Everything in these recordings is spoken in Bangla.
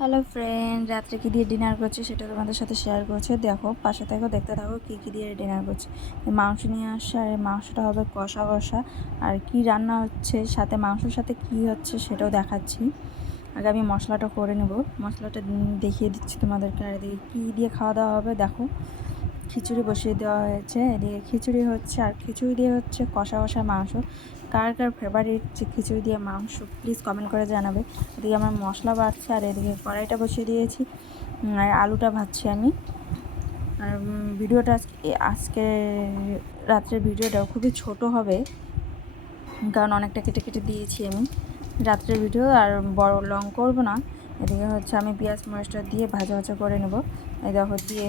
হ্যালো ফ্রেন্ড, রাত্রে কী দিয়ে ডিনার করছি সেটা তোমাদের সাথে শেয়ার করছি। দেখো, পাশে থাকো, দেখতে থাকো কী দিয়ে ডিনার করছি। মাংস নিয়ে আসছে, আর এই মাংসটা হবে কষা কষা। আর কি রান্না হচ্ছে সাথে, মাংসের সাথে কি হচ্ছে সেটাও দেখাচ্ছি। আগে আমি মশলাটা করে নেব, মশলাটা দেখিয়ে দিচ্ছি তোমাদেরকে। আর এদিকে কী দিয়ে খাওয়া দাওয়া হবে দেখো। খিচুড়ি বসিয়ে দেওয়া হয়েছে, এদিকে খিচুড়ি হচ্ছে, আর খিচুড়ি দিয়ে হচ্ছে কষা কষা মাংস। কার কার ফেভারিট যে খিচুড়ি দিয়ে মাংস, প্লিজ কমেন্ট করে জানাবে। এদিকে আমার মশলা বাড়ছে, আর এদিকে কড়াইটা বসিয়ে দিয়েছি, আর আলুটা ভাজছি আমি। আর ভিডিওটা আজকে রাত্রের ভিডিওটাও খুবই ছোট হবে, কারণ অনেকটা কেটে কেটে দিয়েছি আমি রাত্রের ভিডিও, আর বড় লং করবো না। এদিকে হচ্ছে আমি পেঁয়াজ মরিচটা দিয়ে ভাজা ভাজা করে নেব। এই দেখো দিয়ে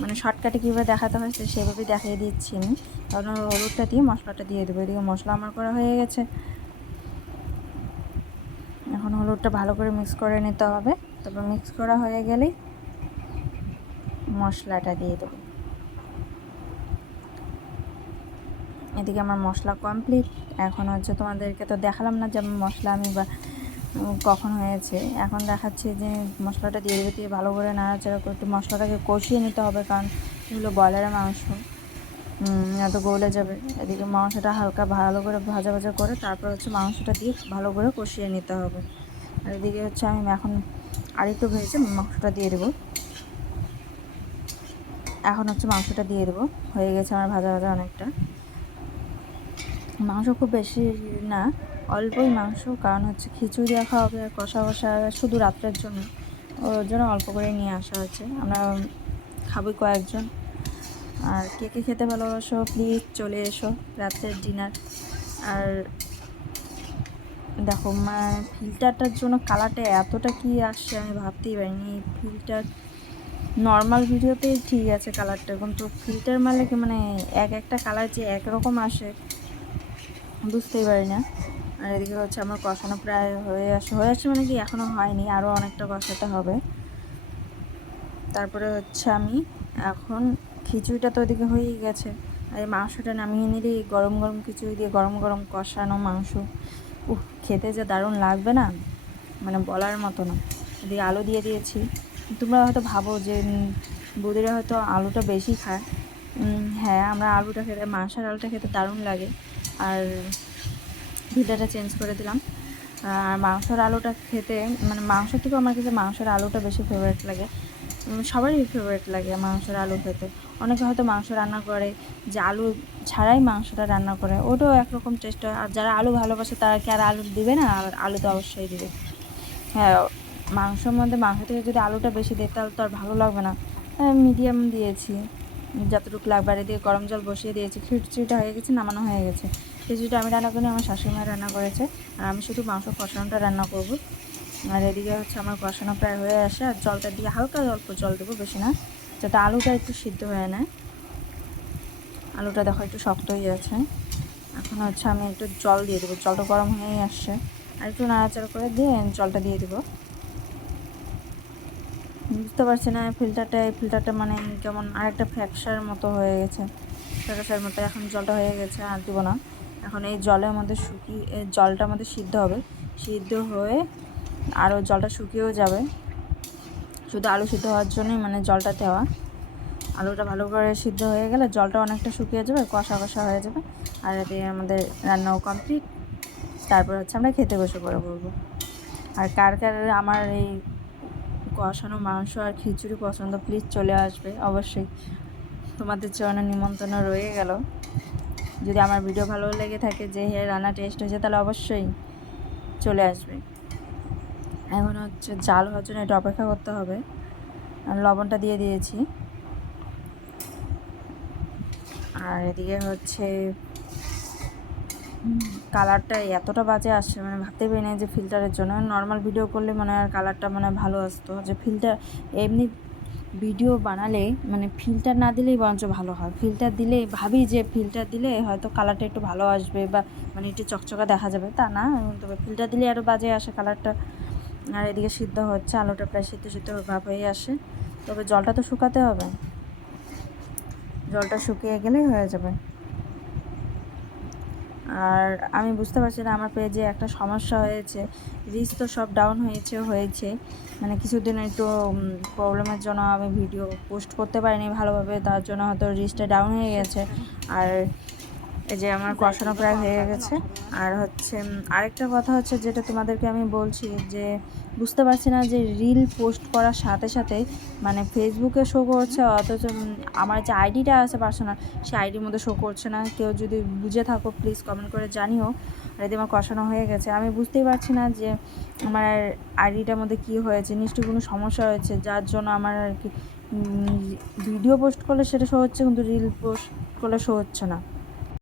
মানে শর্টকাটে কীভাবে দেখাতে হয় সেভাবেই দেখিয়ে দিচ্ছি আমি। কারণ হলুদটা দিয়ে মশলাটা দিয়ে দেবো। এদিকে মশলা আমার করা হয়ে গেছে, এখন হলুদটা ভালো করে মিক্স করে নিতে হবে। তারপর মিক্স করা হয়ে গেলেই মশলাটা দিয়ে দেবো। এদিকে আমার মশলা কমপ্লিট। এখন হচ্ছে তোমাদেরকে তো দেখালাম না যে মশলা আমি বা কখন হয়েছে, এখন দেখাচ্ছি যে মশলাটা দিয়ে দেবে, দিয়ে ভালো করে নাড়াচাড়া করে একটু মশলাটাকে কষিয়ে নিতে হবে, কারণ এগুলো ব্রয়লারের মাংস, এত গলে যাবে। এদিকে মাংসটা হালকা ভালো করে ভাজা ভাজা করে তারপর হচ্ছে মাংসটা দিয়ে ভালো করে কষিয়ে নিতে হবে। আর এদিকে হচ্ছে আমি এখন আরেকটু ভেজে মাংসটা দিয়ে দেবো। এখন হচ্ছে মাংসটা দিয়ে দেবো, হয়ে গেছে আমার ভাজা ভাজা অনেকটা। মাংস খুব বেশি না, অল্পই মাংস, কারণ হচ্ছে খিচুড়ি দেওয়া খাওয়া হবে আর কষা কষা শুধু রাত্রের জন্য, ওর জন্য অল্প করে নিয়ে আসা হচ্ছে। আমরা খাবোই কয়েকজন। আর কে কে খেতে ভালোবাসো প্লিজ চলে এসো রাত্রের ডিনার। আর দেখো ফিল্টারটার জন্য কালারটা এতটা কি আসছে আমি ভাবতেই পারিনি। ফিল্টার নর্মাল ভিডিওতেই ঠিক আছে কালারটা, কিন্তু ফিল্টার মারলে কি মানে এক একটা কালার যে একরকম আসে বুঝতেই পারি না। আর এদিকে হচ্ছে আমার কষানো প্রায় হয়ে আসছে মানে কি এখনও হয়নি, আরও অনেকটা কষাতে হবে। তারপরে হচ্ছে আমি এখন খিচুড়িটা তো ওদিকে হয়েই গেছে, আর এই মাংসটা নামিয়ে নিলেই গরম গরম খিচুড়ি দিয়ে গরম গরম কষানো মাংস, খেতে যে দারুণ লাগবে না, মানে বলার মতো না। এদিকে আলু দিয়ে দিয়েছি। তোমরা হয়তো ভাবো যে বৌদিরা হয়তো আলুটা বেশি খায়। হ্যাঁ, আমরা আলুটা খেতে, মাংসের আলুটা খেতে দারুণ লাগে। আর ভিডিওটা চেঞ্জ করে দিলাম। আর মাংসের আলুটা খেতে মানে মাংসের থেকেও আমার কাছে মাংসের আলুটা বেশি ফেভারিট লাগে। সবারই ফেভারিট লাগে মাংসের আলু খেতে। অনেকে হয়তো মাংস রান্না করে যে আলু ছাড়াই মাংসটা রান্না করে, ওটাও একরকম টেস্ট হয়। আর যারা আলু ভালোবাসে তারা কি আর আলু দিবে না? আর আলু তো অবশ্যই দিবে। হ্যাঁ, মাংসের মধ্যে মাংস থেকে যদি আলুটা বেশি দেয় তাহলে তো আর ভালো লাগবে না। মিডিয়াম দিয়েছি যতটুকু লাগবে। আর এদিকে গরম জল বসিয়ে দিয়েছি। খিচুড়িটা হয়ে গেছে, নামানো হয়ে গেছে। খিচুড়িটা আমি রান্না করিনি, আমার শাশুড়ি মা রান্না করেছে, আর আমি শুধু মাংস কষানোটা রান্না করব। আর এদিকে হচ্ছে আমার কষানো প্রায় হয়ে আসে, আর জলটা দিয়ে হালকা অল্প জল দেবো, বেশি না, যাতে আলুটা একটু সিদ্ধ হয়ে নেয়। আলুটা দেখো একটু শক্ত হয়ে আছে। এখন হচ্ছে আমি একটু জল দিয়ে দেবো, জলটা গরম হয়েই আসছে। আর একটু নাড়াচাড়া করে দিয়ে জলটা দিয়ে দেবো। বুঝতে পারছি না ফিল্টারটা মানে কেমন আরেকটা ফ্যাকসার মতো হয়ে গেছে, ফ্যাকসার মতো। এখন জলটা হয়ে গেছে, আর দেবো না। এখন এই জলের মধ্যে জলটার মধ্যে সিদ্ধ হবে, সিদ্ধ হয়ে আরও জলটা শুকিয়েও যাবে। শুধু আলু সিদ্ধ হওয়ার জন্যই মানে জলটা দেওয়া। আলুটা ভালো করে সিদ্ধ হয়ে গেলে জলটা অনেকটা শুকিয়ে যাবে, কষা কষা হয়ে যাবে। আর এদিকে আমাদের রান্নাও কমপ্লিট। তারপর হচ্ছে আমরা খেতে বসে বলবো। আর কার কার আমার এই কষানো মাংস আর খিচুড়ি পছন্দ প্লিজ চলে আসবে অবশ্যই, তোমাদের জন্য নিমন্ত্রণ রয়ে গেল। যদি আমার ভিডিও ভালো লেগে থাকে যে রান্না টেস্ট হয়েছে তাহলে অবশ্যই চলে আসবে। এখন হচ্ছে জাল হওয়ার জন্য একটু অপেক্ষা করতে হবে। আর লবণটা দিয়ে দিয়েছি। আর এদিকে হচ্ছে কালারটা এতটা বাজে আসছে মানে ভাবতে পারি না যে ফিল্টারের জন্য। নর্মাল ভিডিও করলে মনে হয় কালারটা মানে ভালো আসতো, যে ফিল্টার এমনি ভিডিও বানালে মানে ফিল্টার না দিলেই বরঞ্চ ভালো হয়। ফিল্টার দিলে ভাবি যে ফিল্টার দিলে হয়তো কালারটা একটু ভালো আসবে বা মানে একটু চকচকা দেখা যাবে, তা না, তবে ফিল্টার দিলে আরও বাজে আসে কালারটা। আর এদিকে সিদ্ধ হচ্ছে, আলুটা প্রায় সিদ্ধ ভাব হয়ে আসে, তবে জলটা তো শুকাতে হবে, জলটা শুকিয়ে গেলেই হয়ে যাবে। আর আমি বুঝতে পারছি না আমার পেজে একটা সমস্যা হয়েছে, রিচ তো সব ডাউন হয়েছে মানে কিছুদিন একটু প্রবলেমের জন্য আমি ভিডিও পোস্ট করতে পারিনি ভালোভাবে, তার জন্য হয়তো রিচটা ডাউন হয়ে গেছে। আর এই যে আমার কষানো প্রায় হয়ে গেছে। আর হচ্ছে আরেকটা কথা হচ্ছে যেটা তোমাদেরকে আমি বলছি যে বুঝতে পারছি না যে রিল পোস্ট করার সাথে সাথে মানে ফেসবুকে শো করছে, অথচ আমার যে আইডিটা আছে পার্সোনাল সেই আইডির মধ্যে শো করছে না। কেউ যদি বুঝে থাকো প্লিজ কমেন্ট করে জানিও। আর এতে আমার কষানো হয়ে গেছে, আমি বুঝতেই পারছি না যে আমার আইডিটার মধ্যে কী হয়েছে, নিশ্চয়ই কোনো সমস্যা হয়েছে যার জন্য আমার আর কি ভিডিও পোস্ট করলে সেটা শো হচ্ছে কিন্তু রিল পোস্ট করলে শো হচ্ছে না।